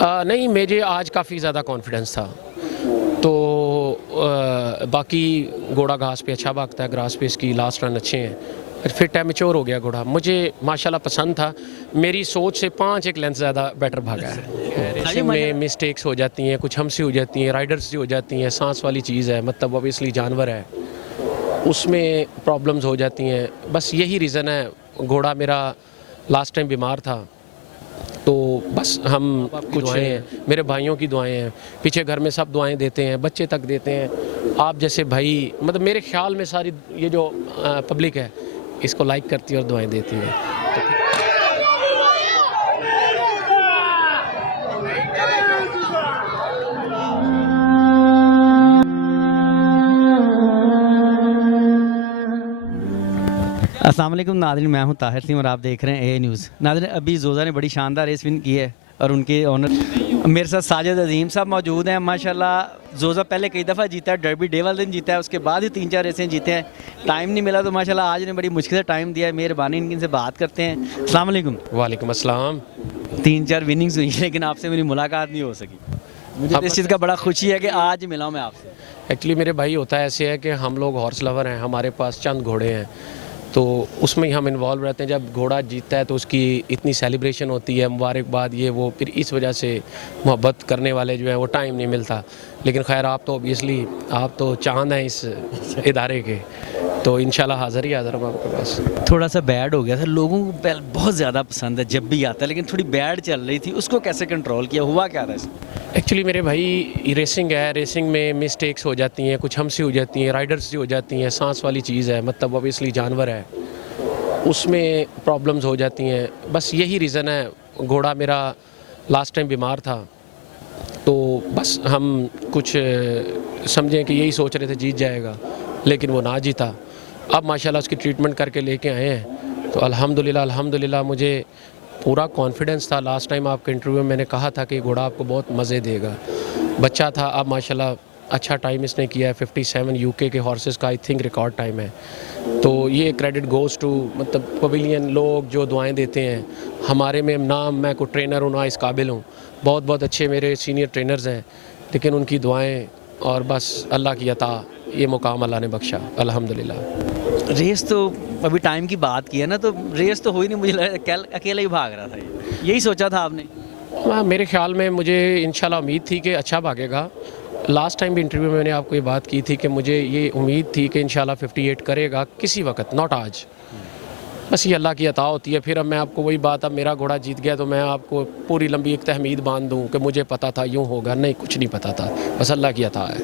नहीं, मुझे आज काफ़ी ज़्यादा कॉन्फिडेंस था। तो बाकी घोड़ा घास पे अच्छा भागता है, ग्रास पे इसकी लास्ट रन अच्छे हैं, फिट है, मैच्योर हो गया घोड़ा। मुझे माशाल्लाह पसंद था, मेरी सोच से 5 एक लेंथ ज़्यादा बेटर भागा है। रेसिंग में मिस्टेक्स हो जाती हैं, कुछ हमसे हो जाती हैं, राइडर्स से हो जाती हैं, सांस वाली चीज़ है, मतलब ऑब्वियसली जानवर है, उसमें प्रॉब्लम्स हो जाती हैं। बस यही रीज़न है। घोड़ा मेरा लास्ट टाइम बीमार था, तो बस हम कुछ दुआएं, मेरे भाइयों की दुआएं हैं, पीछे घर में सब दुआएं देते हैं, बच्चे तक देते हैं, आप जैसे भाई, मतलब मेरे ख्याल में सारी ये जो पब्लिक है इसको लाइक करती है और दुआएं देती है। अस्सलाम वालेकुम नाज़रीन, मैं हूं ताहिर सिंह और आप देख रहे हैं ए न्यूज़। नाज़रीन, अभी जोज़ा ने बड़ी शानदार रेस विन की है और उनके ऑनर मेरे साथ साजिद अजीम साहब मौजूद हैं। माशाल्लाह जोज़ा पहले कई दफ़ा जीता है, डर्बी डे वाले दिन जीता है, उसके बाद ही 3-4 रेसें जीते हैं। टाइम नहीं मिला तो माशाल्लाह आज ने बड़ी मुश्किल से टाइम दिया है। मेहरबानी, इनसे बात करते हैं। अस्सलाम वालेकुम। वालेकुम अस्सलाम। 3-4 विनिंग्स हुई लेकिन आपसे मेरी मुलाकात नहीं हो सकी। मुझे इस चीज़ का बड़ा खुशी है कि आज मिला हूँ मैं आपसे। एक्चुअली मेरे भाई होता है ऐसे है कि हम लोग हॉर्स लवर हैं, हमारे पास चंद घोड़े हैं, तो उसमें ही हम इन्वॉल्व रहते हैं। जब घोड़ा जीतता है तो उसकी इतनी सेलिब्रेशन होती है, मुबारकबाद, ये वो, फिर इस वजह से मोहब्बत करने वाले जो हैं वो टाइम नहीं मिलता। लेकिन खैर, आप तो ऑब्वियसली आप तो चांद हैं इस इदारे के, तो इंशाल्लाह हाज़िर ही हाज़िर हम आपके पास। थोड़ा सा बैड हो गया था, लोगों को बहुत ज़्यादा पसंद है जब भी आता है, लेकिन थोड़ी बैड चल रही थी, उसको कैसे कंट्रोल किया, हुआ क्या था इसमें? एक्चुअली मेरे भाई रेसिंग है, रेसिंग में मिस्टेक्स हो जाती हैं, कुछ हमसे हो जाती हैं, राइडर्स से हो जाती हैं, सांस वाली चीज़ है, मतलब ऑब्वियसली जानवर है, उसमें प्रॉब्लम्स हो जाती हैं। बस यही रीज़न है। घोड़ा मेरा लास्ट टाइम बीमार था, तो बस हम कुछ समझें कि यही सोच रहे थे जीत जाएगा, लेकिन वो ना जीता। अब माशाल्लाह उसकी ट्रीटमेंट करके लेके आए हैं, तो अल्हम्दुलिल्लाह मुझे पूरा कॉन्फिडेंस था। लास्ट टाइम आपके इंटरव्यू में मैंने कहा था कि घोड़ा आपको बहुत मज़े देगा। बच्चा था, अब माशाल्लाह अच्छा टाइम इसने किया है। 57 यूके के हॉर्सेस का आई थिंक रिकॉर्ड टाइम है। तो ये क्रेडिट गोज़ टू, मतलब पवेलियन लोग जो दुआएं देते हैं हमारे में। मैं कोई ट्रेनर हूँ ना इस काबिल हूँ, बहुत बहुत अच्छे मेरे सीनियर ट्रेनर्स हैं, लेकिन उनकी दुआएं और बस अल्लाह की अता, ये मुकाम अल्लाह ने बख्शा, अल्हम्दुलिल्लाह। रेस तो अभी टाइम की बात की है ना, तो रेस तो हुई नहीं, मुझे लगा अकेला ही भाग रहा था यही सोचा था आपने? हाँ, मेरे ख्याल में मुझे इंशाल्लाह उम्मीद थी कि अच्छा भागेगा। लास्ट टाइम भी इंटरव्यू में मैंने आपको ये बात की थी कि मुझे ये उम्मीद थी कि इंशाल्लाह 58 करेगा किसी वक्त, नॉट आज। बस ये अल्लाह की अता होती है। फिर अब मैं आपको वही बात, अब मेरा घोड़ा जीत गया तो मैं आपको पूरी लंबी एक तहमीद बांध दूँ कि मुझे पता था यूँ होगा, नहीं, कुछ नहीं पता था, बस अल्लाह की अता है।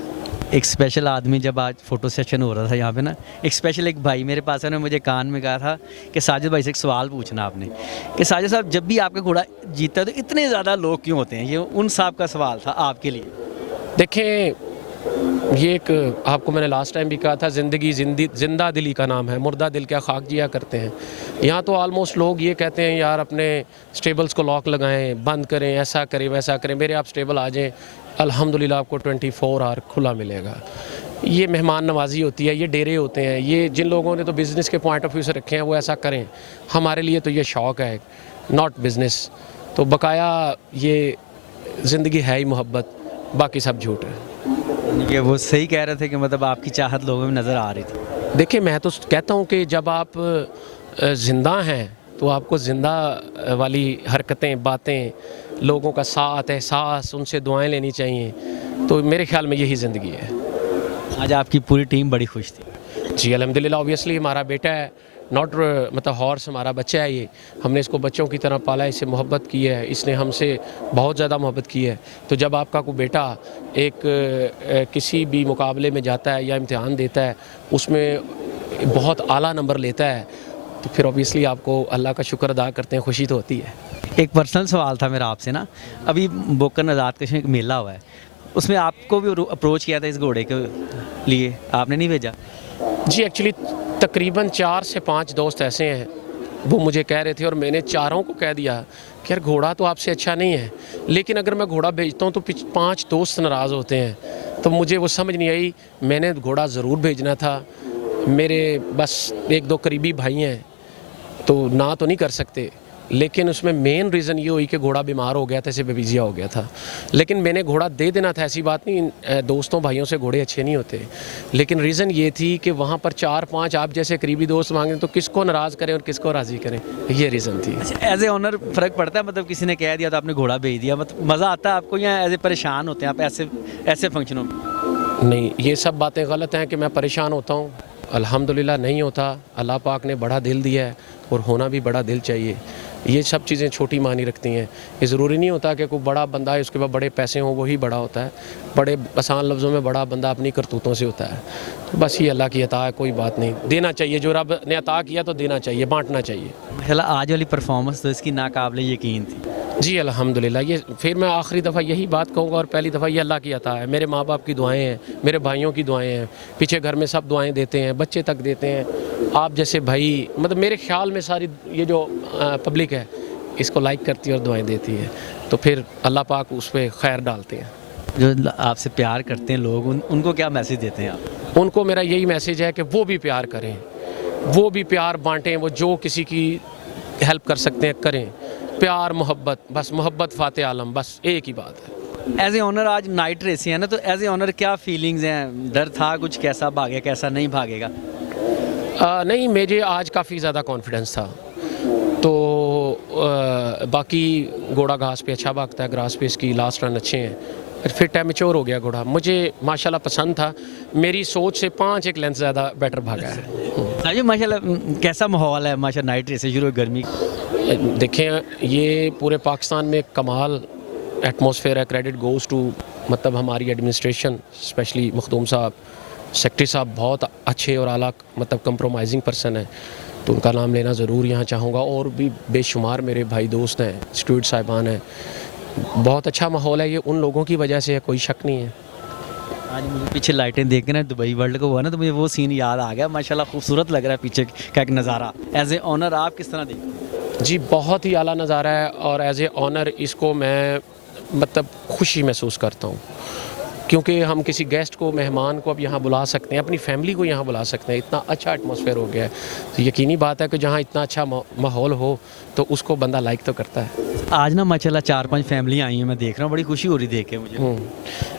एक स्पेशल आदमी, जब आज फ़ोटो सेशन हो रहा था यहाँ पे ना, एक स्पेशल एक भाई मेरे पास है ना, मुझे कान में कहा था कि साजिद भाई से एक सवाल पूछना आपने, कि साजिद साहब जब भी आपका घोड़ा जीतता है तो इतने ज़्यादा लोग क्यों होते हैं? ये उन साहब का सवाल था आपके लिए। देखें, ये एक आपको मैंने लास्ट टाइम भी कहा था, ज़िंदगी जिंदा दिली का नाम है, मुर्दा दिल क्या खाक जिया करते हैं। यहाँ तो ऑलमोस्ट लोग ये कहते हैं यार अपने स्टेबल्स को लॉक लगाएं, बंद करें, ऐसा करें वैसा करें। मेरे आप स्टेबल आ जाएं, अल्हम्दुलिल्लाह आपको 24 आवर खुला मिलेगा। ये मेहमान नवाजी होती है, ये डेरे होते हैं, ये जिन लोगों ने तो बिज़नेस के पॉइंट ऑफ व्यू से रखे हैं वो ऐसा करें। हमारे लिए तो ये शौक़ है, नॉट बिज़नेस। तो बकाया ये ज़िंदगी है ही मोहब्बत, बाकी सब झूठ है। ये वो सही कह रहे थे कि मतलब आपकी चाहत लोगों में नज़र आ रही थी। देखिए, मैं तो कहता हूँ कि जब आप ज़िंदा हैं तो आपको ज़िंदा वाली हरकतें, बातें, लोगों का साथ, एहसास, उनसे दुआएं लेनी चाहिए। तो मेरे ख्याल में यही ज़िंदगी है। आज आपकी पूरी टीम बड़ी खुश थी। जी अल्हम्दुलिल्लाह। ऑब्वियसली हमारा बेटा है, नॉट मतलब हॉर्स हमारा बच्चा है। ये हमने इसको बच्चों की तरह पाला, इससे मोहब्बत की है, इसने हमसे बहुत ज़्यादा मोहब्बत की है। तो जब आपका कोई बेटा एक किसी भी मुकाबले में जाता है या इम्तिहान देता है, उसमें बहुत आला नंबर लेता है, तो फिर ऑब्वियसली आपको अल्लाह का शुक्र अदा करते हैं, खुशी तो होती है। एक पर्सनल सवाल था मेरा आपसे ना, अभी बोकन आज़ाद कश्मीर एक मेला हुआ है, उसमें आपको भी अप्रोच किया था इस घोड़े के लिए, आपने नहीं भेजा? जी एक्चुअली तकरीबन 4 से 5 दोस्त ऐसे हैं, वो मुझे कह रहे थे और मैंने चारों को कह दिया कि यार घोड़ा तो आपसे अच्छा नहीं है, लेकिन अगर मैं घोड़ा भेजता हूँ तो 5 दोस्त नाराज़ होते हैं। तो मुझे वो समझ नहीं आई, मैंने घोड़ा ज़रूर भेजना था। मेरे बस 1-2 करीबी भाई हैं, तो ना तो नहीं कर सकते। लेकिन उसमें मेन रीज़न ये हुई कि घोड़ा बीमार हो गया था, इसे बेबीजिया हो गया था। लेकिन मैंने घोड़ा दे देना था, ऐसी बात नहीं, दोस्तों भाइयों से घोड़े अच्छे नहीं होते। लेकिन रीज़न ये थी कि वहाँ पर 4-5 आप जैसे करीबी दोस्त मांगें तो किसको नाराज़ करें और किसको राज़ी करें, ये रीज़न थी। एज ए ऑनर फ़र्क पड़ता है, मतलब किसी ने कह दिया तो आपने घोड़ा भेज दिया, मतलब मज़ा आता है आपको या एज ए परेशान होते हैं आप ऐसे फंक्शनों में? नहीं, ये सब बातें गलत हैं कि मैं परेशान होता हूँ, अल्हम्दुलिल्लाह नहीं होता। अल्लाह पाक ने बड़ा दिल दिया है और होना भी बड़ा दिल चाहिए। ये सब चीज़ें छोटी मानी रखती हैं। ये ज़रूरी नहीं होता कि कोई बड़ा बंदा है उसके पास बड़े पैसे हों वही बड़ा होता है। बड़े आसान लफ्ज़ों में बड़ा बंदा अपनी करतूतों से होता है। तो बस ये अल्लाह की अता है, कोई बात नहीं। देना चाहिए, जो रब ने अता किया तो देना चाहिए, बाँटना चाहिए। माशाल्लाह आज वाली परफॉर्मेंस तो इसकी नाकाबिले यकीन थी। जी अल्हम्दुलिल्लाह। ये फिर मैं आखिरी दफ़ा यही बात कहूँगा और पहली दफ़ा ये अल्लाह की अता है। मेरे माँ बाप की दुआएं हैं, मेरे भाइयों की दुआएं हैं, पीछे घर में सब दुआएं देते हैं, बच्चे तक देते हैं। आप जैसे भाई, मतलब मेरे ख्याल में सारी ये जो पब्लिक है इसको लाइक करती है और दुआएं देती है, तो फिर अल्लाह पाक उस पर खैर डालते हैं। जो आपसे प्यार करते हैं लोग, उनको क्या मैसेज देते हैं आप? उनको मेरा यही मैसेज है कि वो भी प्यार करें, वो भी प्यार बांटें, वो जो किसी की हेल्प कर सकते हैं करें। प्यार मोहब्बत, बस मोहब्बत फ़ाते आलम, बस एक ही बात है। एज ए ऑनर आज नाइट रेसें हैं ना, तो एज ए ऑनर क्या फीलिंग्स हैं? डर था कुछ, कैसा भागे कैसा नहीं भागेगा? नहीं, मुझे आज काफ़ी ज़्यादा कॉन्फिडेंस था। तो बाकी घोड़ा घास पे अच्छा भागता है, ग्रास पे इसकी लास्ट रन अच्छे हैं, फिट है, मैच्योर हो गया घोड़ा। मुझे माशाल्लाह पसंद था, मेरी सोच से 5 एक लेंथ ज़्यादा बेटर भागा है। साजिद माशाल्लाह कैसा माहौल है? माशा नाइट रेसें शुरू हुई गर्मी। देखें, ये पूरे पाकिस्तान में कमाल एटमॉस्फेयर है। क्रेडिट गोज़ टू मतलब हमारी एडमिनिस्ट्रेशन, स्पेशली मखदूम साहब, सेक्रेटरी साहब बहुत अच्छे और आला मतलब कंप्रोमाइजिंग पर्सन है, तो उनका नाम लेना ज़रूर यहाँ चाहूँगा। और भी बेशुमार मेरे भाई दोस्त हैं, स्टूडेंट साहिबान हैं। बहुत अच्छा माहौल है, ये उन लोगों की वजह से है, कोई शक नहीं है। आज मुझे पीछे लाइटें देख के ना दुबई वर्ल्ड कप हुआ ना, तो मुझे वो सीन याद आ गया। माशाल्लाह खूबसूरत लग रहा है पीछे का एक नज़ारा। एज ए ऑनर आप किस तरह देखते हैं? जी बहुत ही आला नज़ारा है और एज ए ऑनर इसको मैं मतलब खुशी महसूस करता हूँ, क्योंकि हम किसी गेस्ट को, मेहमान को अब यहाँ बुला सकते हैं, अपनी फैमिली को यहाँ बुला सकते हैं। इतना अच्छा एटमॉस्फेयर हो गया है, तो यकीनी बात है कि जहाँ इतना अच्छा माहौल हो तो उसको बंदा लाइक तो करता है। आज ना माशाल्लाह 4-5 फैमिली आई हैं, मैं देख रहा हूँ, बड़ी खुशी हो रही देख के मुझे।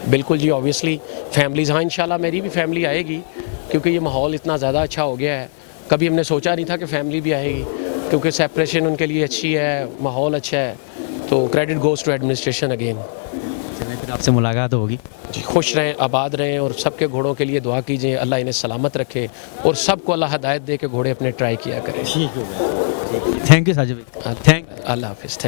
बिल्कुल जी, ऑब्वियसली फैमिलीज़, हाँ इंशाल्लाह मेरी भी फैमिली आएगी, क्योंकि ये माहौल इतना ज़्यादा अच्छा हो गया है। कभी हमने सोचा नहीं था कि फैमिली भी आएगी, क्योंकि सेपरेशन उनके लिए अच्छी है, माहौल अच्छा है। तो credit goes to administration again. चलें फिर आपसे मुलाकात होगी। जी खुश रहें, आबाद रहें और सबके घोड़ों के लिए दुआ कीजिए, अल्लाह इन्हें सलामत रखे और सबको अल्लाह हदायत दे के घोड़े अपने ट्राई किया करें। थैंक यू साजिद भाई। थैंक अल्लाह हाफिज़, थैंक